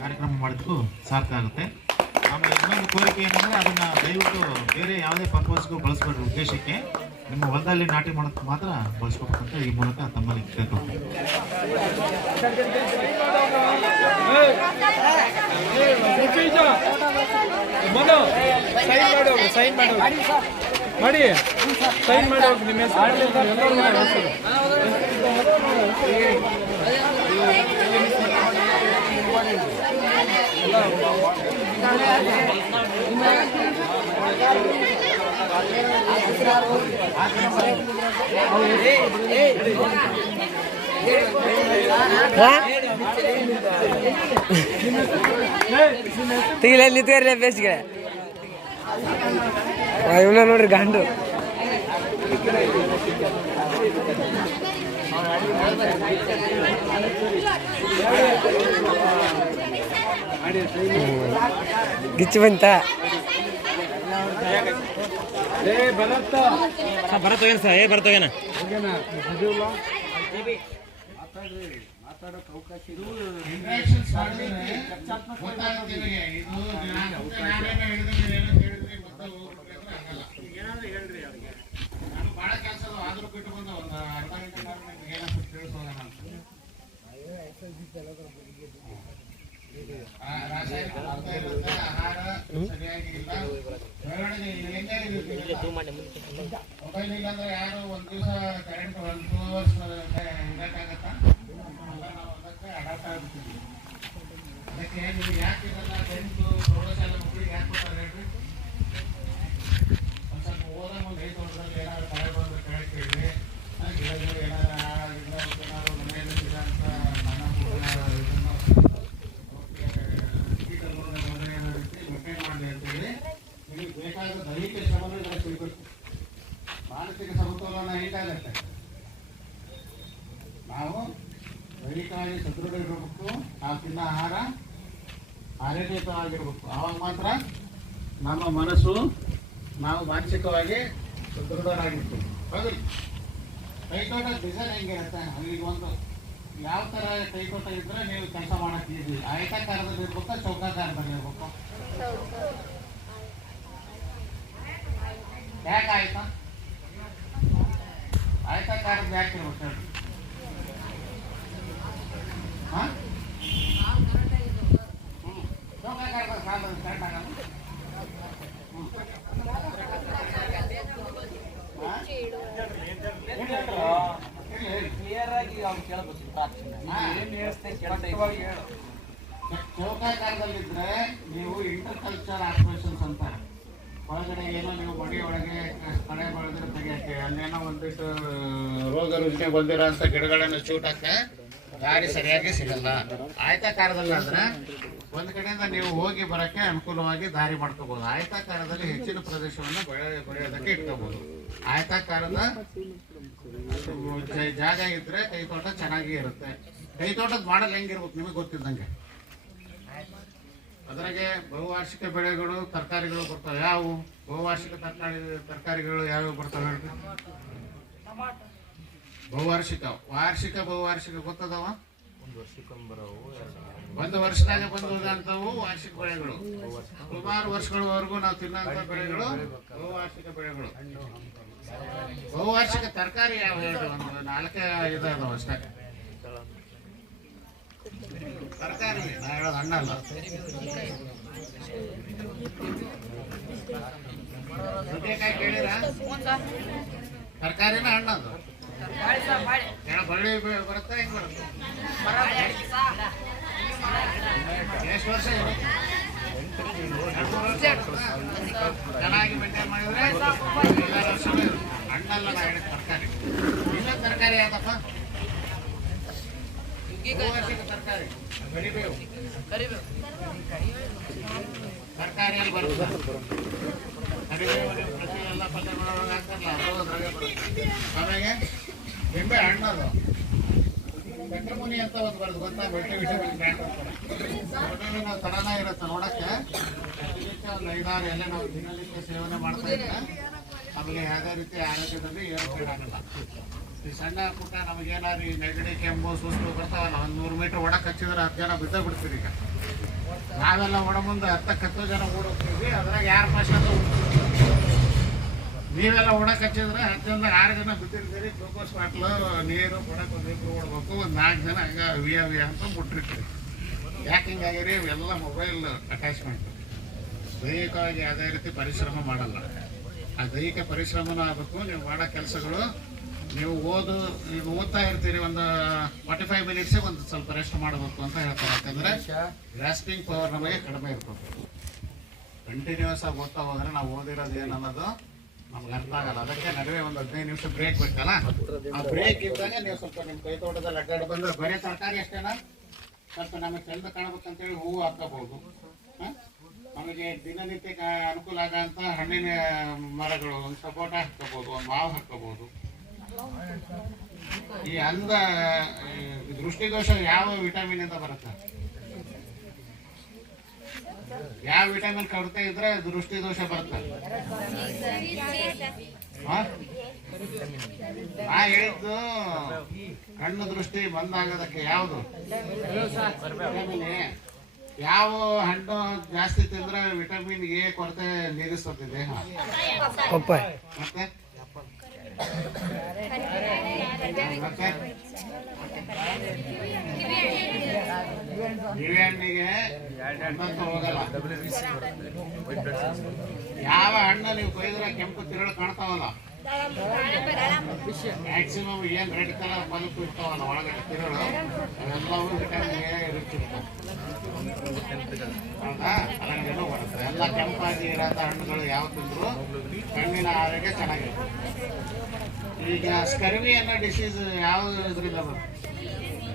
ಕಾರ್ಯಕ್ರಮ ಮಾಡಿದ್ರು ಸಾಕಾಗುತ್ತೆ. ಆಮೇಲೆ ಇನ್ನೊಂದು ಕೋರಿಕೆ ಏನಂದರೆ ಅದನ್ನು ದಯವಿಟ್ಟು ಬೇರೆ ಯಾವುದೇ ಪರ್ಪಸ್ಗೂ ಬಳಸಬೇಡ್ರಿ. ಉದ್ದೇಶಕ್ಕೆ ನಿಮ್ಮ ಹೊಲದಲ್ಲಿ ನಾಟಿ ಮಾಡೋದಕ್ಕೆ ಮಾತ್ರ ಬಳಸ್ಬೇಕಂತ ಈ ಮೂಲಕ ತಮ್ಮಲ್ಲಿ ಕೇಳ್ಕೊಳ್ತೀನಿ. ಸೈನ್ ಮಾಡೋದು ನಿಮ್ಮ ಹೆಸರು. ತೆಗಿಲ ಬೇಸ್ಗೆ ಇವನ್ನ ನೋಡ್ರಿ ಗಂಡು ಗಿಚ್ಚು ಬಂತ ಬರತ್ತೋಗೇನ ಸರ್ ಬರತ್ತೋಗೇನ ಭಾಳ ಕೆಲಸ ಆದ್ರೂ ಬಿಟ್ಟು ಬಂದ ಒಂದು ಅರ್ಧ ಗಂಟೆ ತಿಳಿಸೋಣ. ರಾಸಾಯನಿಕ ಆಹಾರ ಸರಿಯಾಗಿ ಇಲ್ಲ, ಬೆಳವಣಿಗೆ ಮೊಬೈಲ್ ಇಲ್ಲ ಅಂದ್ರೆ ಯಾರು ಒಂದು ದಿವಸ ಕರೆಂಟ್ 1-2 ಅವರ್ಸ್ ಇಡಕ್ಕಾಗತ್ತಾ? ನಾವು ಅದಕ್ಕೆ ಅಡಾಪ್ಟ್ ಆಗ್ಬಿಟ್ಟಿದ್ವಿ. ಅದಕ್ಕೆ ನೀವು ಯಾಕೆ ಇದೆಲ್ಲ ಟೆಂತು ಪ್ರೌಢಶಾಲೆ ಮಕ್ಕಳಿಗೆ ಯಾಕೆ ಕೊಡ್ತಾರೆ ಹೇಳ್ರಿ? ಒಂದು ಸ್ವಲ್ಪ ಓದೋ ಒಂದು 5 ವರ್ಷದಲ್ಲಿ ಏನಾದ್ರು ಕಳೆ ಬಂದ್ರೆ ಕೆಳಗೆ ಕೇಳಿ ಗಿಡಗಳು ಏನಾದ್ರು ಮನೆಯಲ್ಲಿ ಗಿಡ ಅಂತ ನಿಮಗೆ ಬೇಕಾದ ದೈಹಿಕ ಶ್ರಮಗಳು ಇದನ್ನು ಸಿಗಬೇಕು. ಮಾನಸಿಕ ಸಮತೋಲನ ಹೇಗಾಗತ್ತೆ? ನಾವು ದೈಹಿಕವಾಗಿ ಸದೃಢ ಇರಬೇಕು, ನಾವು ತಿನ್ನೋ ಆಹಾರ ಆರೋಗ್ಯಯುತವಾಗಿರ್ಬೇಕು. ಆವಾಗ ಮಾತ್ರ ನಮ್ಮ ಮನಸ್ಸು ನಾವು ಮಾನಸಿಕವಾಗಿ ಸದೃಢರಾಗಿರ್ತೀವಿ. ಹೌದು. ಕೈತೋಟ ಡಿಸೈನ್ ಹೆಂಗಿರುತ್ತೆ? ಈಗ ಒಂದು ಯಾವ ಥರ ಕೈತೋಟ ಇದ್ರೆ ನೀವು ಕೆಲಸ ಮಾಡಕ್ಕೆ ಈಸಿ? ಆಯತಾಕಾರದಲ್ಲಿ ಇರ್ಬೇಕಾ ಚೌಕಾಕಾರದಲ್ಲಿ ಇರ್ಬೇಕು? ಯಾಕೆ ಆಯ್ತಾ? ಆಯತಾಕಾರದ ಯಾಕೆ ಇರ್ಬೇಕು ಹೇಳಿ? ಚೌಕಾಕಾರದ ಸಾಲ ಕರೆಕ್ಟ್ ಆಗಲ್ಲ. ಚೌಕಾಕಾರದಲ್ಲಿದ್ರೆ ನೀವು ಇಂಟರ್ಕಲ್ಚರ್ ಆಪರೇಷನ್ಸ್ ಅಂತಾರೆ. ಒಳಗಡೆ ಏನೋ ನೀವು ಮಡಿ ಒಳಗೆ ಕಳೆ ಬೆಳೆದ್ರೆ ತೆಗಿಯಕ್ಕೆ ಅಲ್ಲೇನೋ ಒಂದಿಷ್ಟು ರೋಗ ರುಜಿನ ಬಂದಿರೋ ಅಂತ ಗಿಡಗಳನ್ನು ಚೂಟಕ್ಕೆ ದಾರಿ ಸರಿಯಾಗಿ ಸಿಗಲ್ಲ. ಆಯತಾಕಾರದಲ್ಲಾದ್ರೆ ಒಂದು ಕಡೆಯಿಂದ ನೀವು ಹೋಗಿ ಬರೋಕ್ಕೆ ಅನುಕೂಲವಾಗಿ ದಾರಿ ಮಾಡ್ಕೋಬಹುದು. ಆಯತಾಕಾರದಲ್ಲಿ ಹೆಚ್ಚಿನ ಪ್ರದೇಶವನ್ನು ಬೆಳೆಯೋದಕ್ಕೆ ಇಟ್ಕೋಬಹುದು. ಆಯತಾಕಾರದ ಜಾಗ ಇದ್ರೆ ಕೈತೋಟ ಚೆನ್ನಾಗಿ ಇರುತ್ತೆ. ಕೈತೋಟದ ಮಾಡಲ್ ಹೆಂಗಿರ್ಬೇಕು ನಿಮಗೆ ಗೊತ್ತಿದ್ದಂಗೆ. ಅದ್ರಾಗೆ ಬಹುವಾರ್ಷಿಕ ಬೆಳೆಗಳು ತರಕಾರಿಗಳು ಬರ್ತವೆ. ಯಾವುವು ಬಹುವಾರ್ಷಿಕ ತರಕಾರಿಗಳು ಯಾವ್ಯಾವ ಬರ್ತವೆ ಹೇಳ್ರಿ? ಬಹುವಾರ್ಷಿಕ, ವಾರ್ಷಿಕ, ಬಹುವಾರ್ಷಿಕ ಗೊತ್ತದವ? ಒಂದು ವರ್ಷದಾಗ ಬಂದಂಥವು ವಾರ್ಷಿಕ ಬೆಳೆಗಳು. ಸುಮಾರು ವರ್ಷಗಳವರೆಗೂ ನಾವು ತಿನ್ನೋಂಥ ಬೆಳೆಗಳು ಬಹುವಾರ್ಷಿಕ ಬೆಳೆಗಳು. ಬಹುವಾರ್ಷಿಕ ತರಕಾರಿ ಯಾವ ಹೇಳಿ? ಒಂದು 4-5 ಅದಾವ ಅಷ್ಟೇ. ತರಕಾರಿ ನಾ ಹೇಳೋದು ಹಣ್ಣಲ್ಲ. ನುಗ್ಗೆಕಾಯಿ ಕೇಳಿರ? ತರಕಾರಿನ ಹಣ್ಣದು ಬಳ್ಳಿ ಬರುತ್ತಾ? ಹೆಂಗ್ ಬರುತ್ತೆ? ಎಷ್ಟು ವರ್ಷ ಚೆನ್ನಾಗಿ ಮೇಂಟೈನ್ ಮಾಡಿದ್ರೆ 5-6 ವರ್ಷ ಹಣ್ಣಲ್ಲ. ನಾ ಹೇಳಿದ ತರಕಾರಿ. ಇನ್ನೊಂದು ತರಕಾರಿ ಯಾವ್ದಪ್ಪ? ತರಕಾರಿ ಕರಿಬೇವು. ತರಕಾರಿಯಲ್ಲಿ ಬರುತ್ತೆ ಕರಿಬೇವು. ಪ್ರತಿ ಎಲ್ಲ ಪಲ್ಯಗಳೊಳಗೆ ಹಾಕ್ತಾರಲ್ಲ, ಆಮೇಲೆ ನಿಂಬೆ ಹಣ್ಣದು ಬೆಟ್ಟಮುನಿ ಅಂತ ಒಂದು ಬರೋದು ಗೊತ್ತಾ? ಬೆಟ್ಟ ವಿಟಮಿನ್ ಬ್ರ್ಯಾಂಡ್ ಅಂತಾರೆ. ನಾವು ತಡನ ಇರುತ್ತೆ ನೋಡಕ್ಕೆ. ಒಂದು 5-6 ಎಲೆ ನಾವು ದಿನನಿತ್ಯ ಸೇವನೆ ಮಾಡ್ತಾ ಇದ್ರೆ ನಮಗೆ ಯಾವುದೇ ರೀತಿ ಆರೋಗ್ಯದಲ್ಲಿ ಏರುಪೇರು ಆಗಲ್ಲ. ಈ ಸಣ್ಣ ಪುಟ್ಟ ನಮಗೇನಾದ್ರು ಈ ನೆಗಡಿ ಕೆಮ್ಮು ಸುಸ್ತು ಬರ್ತಾವಲ್ಲ, ಒಂದು 100 ಮೀಟ್ರ್ ಒಡಕ್ಕೆ ಹಚ್ಚಿದ್ರೆ 10 ಜನ ಬಿದ್ದ ಬಿಡ್ತೀವಿ. ಈಗ ನಾವೆಲ್ಲ ಒಡ ಮುಂದೆ 10-10 ಜನ ಓಡೋಗ್ತೀವಿ, ಅದ್ರಾಗ ಯಾರು ಫಸ್ಟ್ ಅಂತ ನೀವೆಲ್ಲ ಓಡಕ್ಕೆ ಹಚ್ಚಿದ್ರೆ 10 ಜನದಾಗ 6 ಜನ ಬಿದ್ದಿರ್ತೀರಿ. ಗ್ಲೂಕೋಸ್ ಬಾಟ್ಲು ನೀರು ಕೊಡಕ್ಕೆ 1 ಲೀಟ್ರ್ ಓಡಬೇಕು, ಒಂದು 4 ಜನ ಹಂಗೆ ವಿ ಅಂತ ಬಿಟ್ಟಿರ್ತೀರಿ. ಯಾಕೆ ಹಿಂಗಾಗಿರಿ? ಇವೆಲ್ಲ ಮೊಬೈಲ್ ಅಟ್ಯಾಚ್ಮೆಂಟ್. ದೈಹಿಕವಾಗಿ ಯಾವುದೇ ರೀತಿ ಪರಿಶ್ರಮ ಮಾಡಲ್ಲ. ಆ ದೈಹಿಕ ಪರಿಶ್ರಮನೂ ಆಗಬೇಕು. ನೀವು ಮಾಡೋ ಕೆಲಸಗಳು, ನೀವು ಈಗ ಓದ್ತಾ ಇರ್ತೀರಿ, ಒಂದು 45 ಮಿನಿಟ್ಸೇ ಒಂದು ಸ್ವಲ್ಪ ರೆಸ್ಟ್ ಮಾಡಬೇಕು ಅಂತ ಹೇಳ್ತಾರೆ. ಯಾಕಂದರೆ ಗ್ರಾಸ್ಪಿಂಗ್ ಪವರ್ ನಮಗೆ ಕಡಿಮೆ ಇರ್ತದೆ. ಕಂಟಿನ್ಯೂಸ್ ಆಗಿ ಓದ್ತಾ ಹೋದರೆ ನಾವು ಓದಿರೋದು ಏನನ್ನೋದು ನಮ್ಗೆ ಅರ್ಥ ಆಗಲ್ಲ. ಅದಕ್ಕೆ ನಡುವೆ ಒಂದು 15 ನಿಮಿಷ ಬ್ರೇಕ್ ಬೇಕಲ್ಲ. ಆ ಬ್ರೇಕ್ ಇದ್ದಾಗ ನೀವು ಸ್ವಲ್ಪ ನಿಮ್ಮ ಕೈ ತೋಟದಲ್ಲಿ ಅಡ್ಡಾಡಿ ಬಂದರೆ ಬರೀ ತರಕಾರಿ ಅಷ್ಟೇನಾ, ಸ್ವಲ್ಪ ನಮಗೆ ಚೆಂದ ಕಾಣಬೇಕಂತೇಳಿ ಹೂವು ಹಾಕೋಬಹುದು. ನಮಗೆ ದಿನನಿತ್ಯ ಅನುಕೂಲ ಆಗೋಂಥ ಹಣ್ಣಿನ ಮರಗಳು, ಒಂದು ಸಪೋಟ ಹಾಕೋಬಹುದು, ಒಂದು ಮಾವು ಹಾಕೋಬಹುದು. ಈ ದೃಷ್ಟಿದೋಷ ಯಾವ ವಿಟಮಿನ್ ಇಂದ ಬರುತ್ತೆ? ಯಾವ ವಿಟಮಿನ್ ಕೊರತೆ ಇದ್ರೆ ದೃಷ್ಟಿದೋಷ ಬರುತ್ತೆ? ನಾ ಹೇಳಿದ್ದು ಕಣ್ಣು ದೃಷ್ಟಿ ಬಂದಾಗೋದಕ್ಕೆ ಯಾವುದು ವಿಟಮಿನ್ ಎ. ಯಾವ ಹಣ್ಣು ಜಾಸ್ತಿ ತಿಂದ್ರೆ ವಿಟಮಿನ್ ಎ ಕೊರತೆ ನೀಗಿಸ್ತದೆ ದೇಹ? ಮತ್ತೆ ಕಿವಿ ಹಣ್ಣಿಗೆ ಹೋಗಲ್ಲ. ಯಾವ ಹಣ್ಣು ನೀವು ಕೊಯ್ದ್ರೆ ಕೆಂಪು ತಿರುಳು ಕಾಣ್ತಾವಲ್ಲ, ಮ್ಯಾಕ್ಸಿಮಮ್ ಏನ್ ರೆಡ್ ಕಲರ್ ಬಲ್ಪ್ ಇರ್ತಾವಲ್ಲ ಒಳಗಡೆ ತಿರುಳು, ಅವೆಲ್ಲವೂ ವಿಟಮಿನ್ ಎ ಇರುತ್ತಿರ್ತಾವೆ. ಹೌದಾ? ಅಲ್ಲೂ ಬರುತ್ತೆ. ಎಲ್ಲ ಕೆಂಪಾಗಿ ಇರೋಂಥ ಹಣ್ಣುಗಳು ಯಾವ ತಿಂದ್ರು ಕಣ್ಣಿನ ಆರೋಗ್ಯ ಚೆನ್ನಾಗಿರುತ್ತೆ. ಈಗ ಸ್ಕರ್ವಿ ಅನ್ನೋ ಡಿಸೀಸ್ ಯಾವ ಇದರಿಂದ ಬರುತ್ತೆ?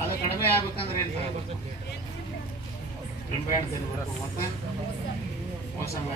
ಅದು ಕಡಿಮೆ ಆಗ್ಬೇಕಂದ್ರೆ ಏನು ತಗೋಬೇಕು? ನಿಂಬೆಹಣ್ಣು ತಿನ್ಬೇಕು, ಮತ್ತೆ ಮೋಸಂಬಿ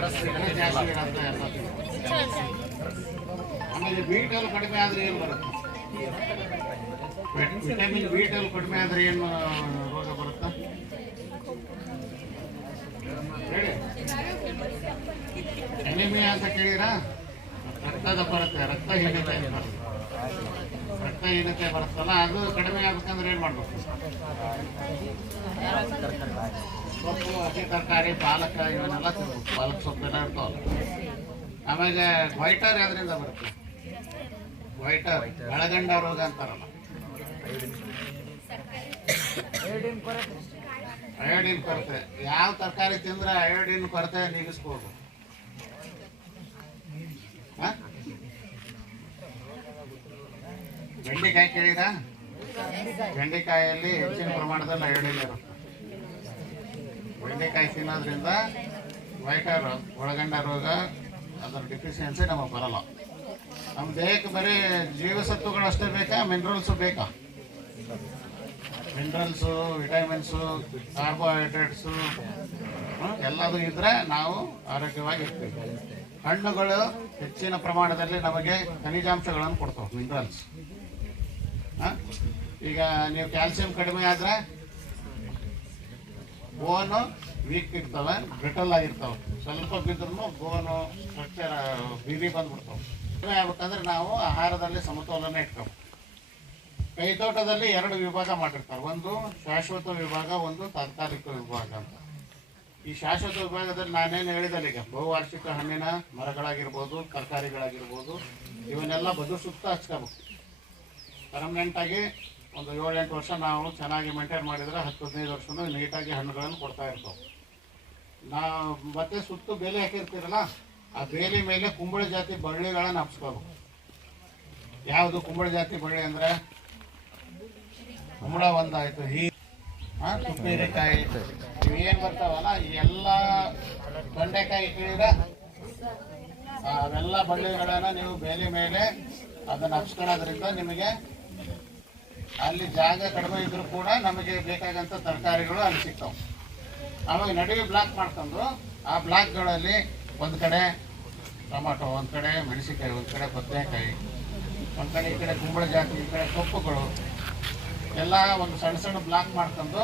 ಜಾಸ್ತಿ ಇರೋಂಥ ಎಲ್ಲ ತಿನ್ಬೇಕು. ಆಮೇಲೆ ಬಿ12 ಕಡಿಮೆ ಆದರೆ ಏನು ಬರುತ್ತೆ? ವಿಟಮಿನ್ ಬಿ12 ಕಡಿಮೆ ಆದರೆ ಏನು ರೋಗ ಬರುತ್ತಾ ಹೇಳಿ? ಎನಿಮಿಯಾ ಅಂತ ಕೇಳಿರಾ? ರಕ್ತದ ಬರುತ್ತೆ, ರಕ್ತಹೀನತೆ ಬರುತ್ತಲ್ಲ, ಅದು ಕಡಿಮೆ ಆಗ್ಬೇಕಂದ್ರೆ ಏನು ಮಾಡ್ಬೇಕು? ಸೊಪ್ಪು, ಹಸಿ ತರಕಾರಿ, ಪಾಲಕ ಇವನ್ನೆಲ್ಲ ತಿನ್ಬೇಕು. ಪಾಲಕ್ ಸೊಪ್ಪೆಲ್ಲ ಇರ್ತಾವಲ್ಲ. ಆಮೇಲೆ ವೈಟರ್ ಯಾವ್ದ್ರಿಂದ ಬರುತ್ತೆ? ವೈಟರ್ ಬೆಳಗಂಡ ರೋಗ ಅಂತಾರಲ್ಲ, ಅಯೋಡಿನ್ ಕೊರತೆ. ಯಾವ ತರಕಾರಿ ತಿಂದ್ರೆ ಅಯೋಡಿನ್ ಕೊರತೆ ನೀಗಿಸ್ಬೋದು? ಬೆಂಡೆಕಾಯಿ ಕೇಳಿದ? ಬೆಂಡೆಕಾಯಲ್ಲಿ ಹೆಚ್ಚಿನ ಪ್ರಮಾಣದಲ್ಲಿ ಅಯೋಡಿನ್ ಇರುತ್ತೆ. ಬೆಂಡೆಕಾಯಿ ತಿನ್ನೋದ್ರಿಂದ ವೈಟರ್ ಒಳಗಂಡ ರೋಗ ಅದರ ಡಿಫಿಷಿಯನ್ಸಿ ನಮಗೆ ಬರಲ್ಲ. ನಮ್ಮ ದೇಹಕ್ಕೆ ಬರೀ ಜೀವಸತ್ವಗಳು ಅಷ್ಟೇ ಬೇಕಾ, ಮಿನರಲ್ಸು ಬೇಕಾ? ಮಿನರಲ್ಸು, ವಿಟಮಿನ್ಸು, ಕಾರ್ಬೋಹೈಡ್ರೇಟ್ಸು ಎಲ್ಲದೂ ಇದ್ರೆ ನಾವು ಆರೋಗ್ಯವಾಗಿರ್ತೀವಿ. ಹಣ್ಣುಗಳು ಹೆಚ್ಚಿನ ಪ್ರಮಾಣದಲ್ಲಿ ನಮಗೆ ಖನಿಜಾಂಶಗಳನ್ನು ಕೊಡ್ತಾವೆ, ಮಿನರಲ್ಸ್. ಈಗ ನೀವು ಕ್ಯಾಲ್ಸಿಯಂ ಕಡಿಮೆ ಆದರೆ ಬೋನು ವೀಕ್ ಇರ್ತವೆ, ಬ್ರಿಟಲ್ ಆಗಿರ್ತವೆ. ಸ್ವಲ್ಪ ಬಿದ್ರೂ ಬೋನು ಸ್ಟ್ರಕ್ಚರ್ ಬಿರಿ ಬಂದ್ಬಿಡ್ತಾವೆ. ಕಡಿಮೆ ಆಗ್ಬೇಕಂದ್ರೆ ನಾವು ಆಹಾರದಲ್ಲಿ ಸಮತೋಲನ ಇಟ್ಕೋಬೇಕು. ಕೈತೋಟದಲ್ಲಿ 2 ವಿಭಾಗ ಮಾಡಿರ್ತಾರೆ, ಒಂದು ಶಾಶ್ವತ ವಿಭಾಗ, ಒಂದು ತಾತ್ಕಾಲಿಕ ವಿಭಾಗ ಅಂತ. ಈ ಶಾಶ್ವತ ವಿಭಾಗದಲ್ಲಿ ನಾನೇನು ಹೇಳಿದಲ್ಲಿ, ಈಗ ಬಹುವಾರ್ಷಿಕ ಹಣ್ಣಿನ ಮರಗಳಾಗಿರ್ಬೋದು, ತರಕಾರಿಗಳಾಗಿರ್ಬೋದು, ಇವನ್ನೆಲ್ಲ ಬದು ಸುತ್ತ ಹಚ್ಕೋಬೇಕು. ಪರ್ಮನೆಂಟಾಗಿ ಒಂದು 7-8 ವರ್ಷ ನಾವು ಚೆನ್ನಾಗಿ ಮೇಂಟೈನ್ ಮಾಡಿದರೆ 10-15 ವರ್ಷನೂ ನೀಟಾಗಿ ಹಣ್ಣುಗಳನ್ನು ಕೊಡ್ತಾ ಇರ್ತಾವೆ. ನಾವು ಮತ್ತೆ ಸುತ್ತು ಬೇಲಿ ಹಾಕಿರ್ತೀರಲ್ಲ, ಆ ಬೇಲಿ ಮೇಲೆ ಕುಂಬಳ ಜಾತಿ ಬಳ್ಳಿಗಳನ್ನು ಹಬ್ಸ್ಕೋಬೇಕು. ಯಾವುದು ಕುಂಬಳ ಜಾತಿ ಬಳ್ಳಿ ಅಂದರೆ ಕುಂಬಳ ಒಂದಾಯಿತು, ತುಪ್ಪೇರಿಕಾಯಿ, ಇವೇನು ಬರ್ತಾವಲ್ಲ, ಈ ಎಲ್ಲ ತೊಂಡೆಕಾಯಿ ಕೇಳಿದ್ರೆ ಅವೆಲ್ಲ ಬಳ್ಳಿಗಳನ್ನು ನೀವು ಬೇಲಿ ಮೇಲೆ ಅದನ್ನು ಹಬ್ಸ್ಕೊಳ್ಳೋದ್ರಿಂದ ನಿಮಗೆ ಅಲ್ಲಿ ಜಾಗ ಕಡಿಮೆ ಇದ್ರೂ ಕೂಡ ನಮಗೆ ಬೇಕಾದಂಥ ತರಕಾರಿಗಳು ಅಲ್ಲಿ ಸಿಗ್ತಾವೆ. ಆವಾಗ ನಡುವೆ ಬ್ಲಾಕ್ ಮಾಡ್ಕೊಂಡು ಆ ಬ್ಲಾಕ್ಗಳಲ್ಲಿ ಒಂದು ಕಡೆ ಟೊಮಾಟೊ, ಒಂದು ಕಡೆ ಮೆಣಸಿನ್ಕಾಯಿ, ಒಂದು ಕಡೆ ಬದನೆಕಾಯಿ, ಒಂದು ಕಡೆ ಈ ಕಡೆ ಕುಂಬಳ ಜಾತಿ, ಈ ಕಡೆ ಸೊಪ್ಪುಗಳು ಎಲ್ಲ ಒಂದು ಸಣ್ಣ ಸಣ್ಣ ಬ್ಲಾಕ್ ಮಾಡ್ಕೊಂಡು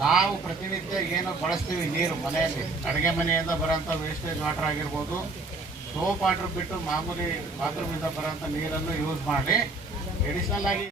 ನಾವು ಪ್ರತಿನಿತ್ಯ ಏನು ಬಳಸ್ತೀವಿ ನೀರು ಮನೆಯಲ್ಲಿ, ಅಡುಗೆ ಮನೆಯಿಂದ ಬರೋಂಥ ವೇಸ್ಟೇಜ್ ವಾಟರ್ ಆಗಿರ್ಬೋದು, ಸೋಪ್ ವಾಟರ್ ಬಿಟ್ಟು ಮಾಮೂಲಿ ಬಾತ್ರೂಮಿಂದ ಬರೋಂಥ ನೀರನ್ನು ಯೂಸ್ ಮಾಡಿ ಎಡಿಷ್ನಲ್ ಆಗಿ